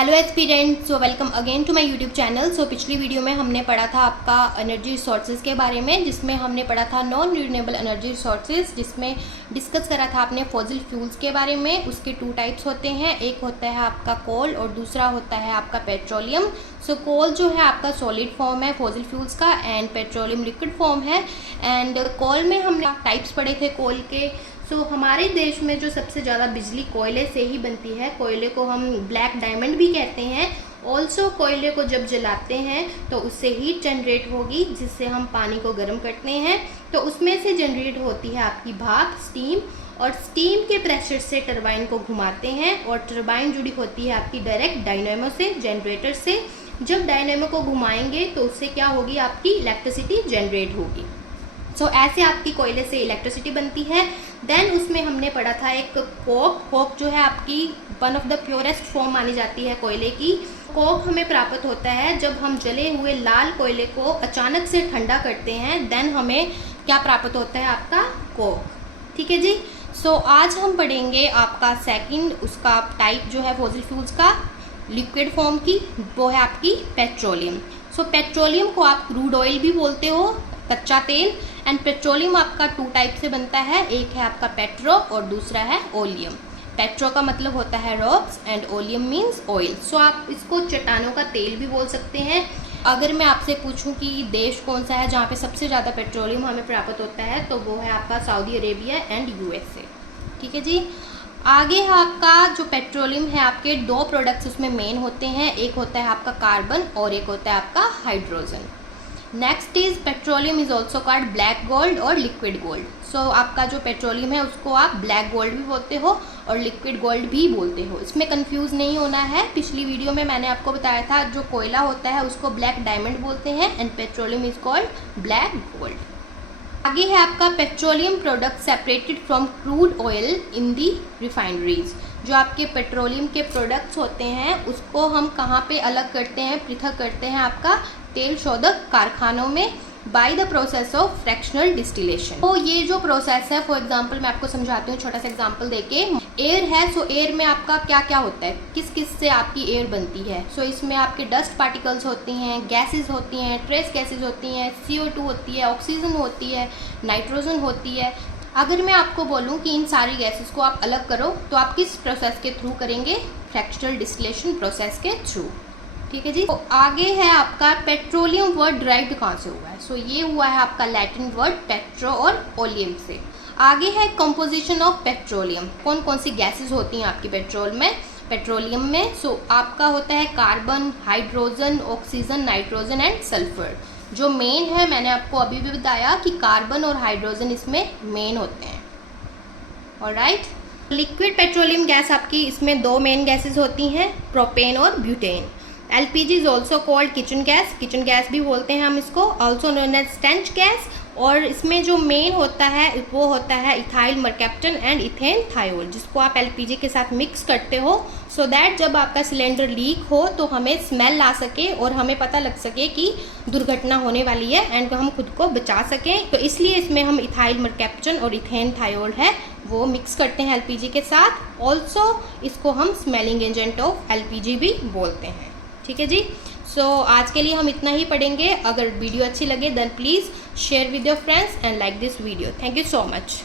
Hello aspirant, so welcome again to my YouTube channel. So पिछली video में हमने पढ़ा था आपका एनर्जी रिसोर्सेज के बारे में, जिसमें हमने पढ़ा था नॉन रिन्यूएबल एनर्जी रिसोर्सेज, जिसमें डिस्कस करा था आपने फॉसिल फ्यूल्स के बारे में। उसके टू टाइप्स होते हैं, एक होता है आपका कोल और दूसरा होता है आपका पेट्रोलियम। सो कोल जो है आपका सॉलिड फॉर्म है फॉसिल फ्यूल्स का, एंड पेट्रोलियम लिक्विड फॉर्म है। एंड कोल में हमने टाइप्स पढ़े थे कोल के। सो हमारे देश में जो सबसे ज़्यादा बिजली कोयले से ही बनती है। कोयले को हम ब्लैक डायमंड भी कहते हैं। ऑल्सो कोयले को जब जलाते हैं तो उससे हीट जनरेट होगी, जिससे हम पानी को गर्म करते हैं। तो उसमें से जनरेट होती है आपकी भाप, स्टीम, और स्टीम के प्रेशर से टरबाइन को घुमाते हैं, और टरबाइन जुड़ी होती है आपकी डायरेक्ट डायनेमो से, जनरेटर से। जब डायनेमो को घुमाएंगे तो उससे क्या होगी, आपकी इलेक्ट्रिसिटी जनरेट होगी। सो ऐसे आपकी कोयले से इलेक्ट्रिसिटी बनती है। देन उसमें हमने पढ़ा था एक कोक जो है आपकी one of the purest form मानी जाती है कोयले की। कोक हमें प्राप्त होता है जब हम जले हुए लाल कोयले को अचानक से ठंडा करते हैं, देन हमें क्या प्राप्त होता है, आपका कोक। ठीक है जी। सो आज हम पढ़ेंगे आपका सेकंड उसका टाइप जो है फॉसिल फ्यूल्स का लिक्विड फॉर्म की, वो है आपकी पेट्रोलियम। सो पेट्रोलियम को आप क्रूड ऑयल भी बोलते हो, कच्चा तेल। एंड पेट्रोलियम आपका टू टाइप से बनता है, एक है आपका पेट्रो और दूसरा है ओलियम। पेट्रो का मतलब होता है rocks and oleum means oil. So आप इसको चट्टानों का तेल भी बोल सकते हैं। अगर मैं आपसे पूछूं कि देश कौन सा है जहाँ पे सबसे ज़्यादा पेट्रोलियम हमें प्राप्त होता है, तो वो है आपका सऊदी अरेबिया एंड यूएसए। ठीक है जी। आगे है आपका जो पेट्रोलियम है, आपके दो प्रोडक्ट्स उसमें मेन होते हैं, एक होता है आपका कार्बन और एक होता है आपका hydrogen. Next is petroleum is also called black gold और लिक्विड गोल्ड। सो आपका जो पेट्रोलियम है उसको आप ब्लैक गोल्ड भी बोलते हो और लिक्विड गोल्ड भी बोलते हो। इसमें कंफ्यूज नहीं होना है। पिछली वीडियो में मैंने आपको बताया था जो कोयला होता है उसको ब्लैक डायमंड बोलते हैं and petroleum is called black gold. आगे है आपका petroleum product separated from crude oil in the refineries. जो आपके पेट्रोलियम के प्रोडक्ट्स होते हैं उसको हम कहाँ पे अलग करते हैं, पृथक करते हैं, आपका तेल शोधक कारखानों में, by the process of fractional distillation. तो ये जो प्रोसेस है, फॉर एग्जांपल मैं आपको समझाती हूँ छोटा सा एग्जांपल देके। एयर है, सो एयर में आपका क्या क्या होता है, किस किस से आपकी एयर बनती है। सो इसमें आपके डस्ट पार्टिकल्स होती हैं, गैसेस होती हैं, ट्रेस गैसेस होती हैं, CO2 होती है, ऑक्सीजन होती है, नाइट्रोजन होती है। अगर मैं आपको बोलूं कि इन सारी गैसेस को आप अलग करो, तो आप किस प्रोसेस के थ्रू करेंगे, फ्रैक्शनल डिस्टिलेशन प्रोसेस के थ्रू। ठीक है जी। तो आगे है आपका पेट्रोलियम वर्ड ड्राइव्ड कहाँ से हुआ है। सो ये हुआ है आपका लैटिन वर्ड पेट्रो और ओलियम से। आगे है कंपोजिशन ऑफ पेट्रोलियम, कौन कौन सी गैसेस होती हैं आपकी पेट्रोलियम में। सो आपका होता है carbon, hydrogen, oxygen, nitrogen and sulphur. जो मेन है, मैंने आपको अभी भी बताया कि कार्बन और हाइड्रोजन इसमें मेन होते हैं। ऑलराइट। लिक्विड पेट्रोलियम गैस आपकी इसमें दो मेन गैसेस होती हैं, प्रोपेन और butane. LPG is also called kitchen gas भी बोलते हैं हम इसको, also known as stench gas. और इसमें जो मेन होता है वो होता है ethyl mercaptan and ethane thiol, जिसको आप LPG के साथ मिक्स करते हो, सो दैट जब आपका सिलेंडर लीक हो तो हमें स्मेल आ सके और हमें पता लग सके कि दुर्घटना होने वाली है एंड हम खुद को बचा सकें। तो इसलिए इसमें हम इथाइल मरकैप्टन और इथेन थायोल है वो मिक्स करते हैं LPG के साथ। ऑल्सो इसको हम स्मेलिंग एजेंट ऑफ LPG भी बोलते हैं। ठीक है जी। सो आज के लिए हम इतना ही पढ़ेंगे। अगर वीडियो अच्छी लगे then please share with your friends and like this video. Thank you so much.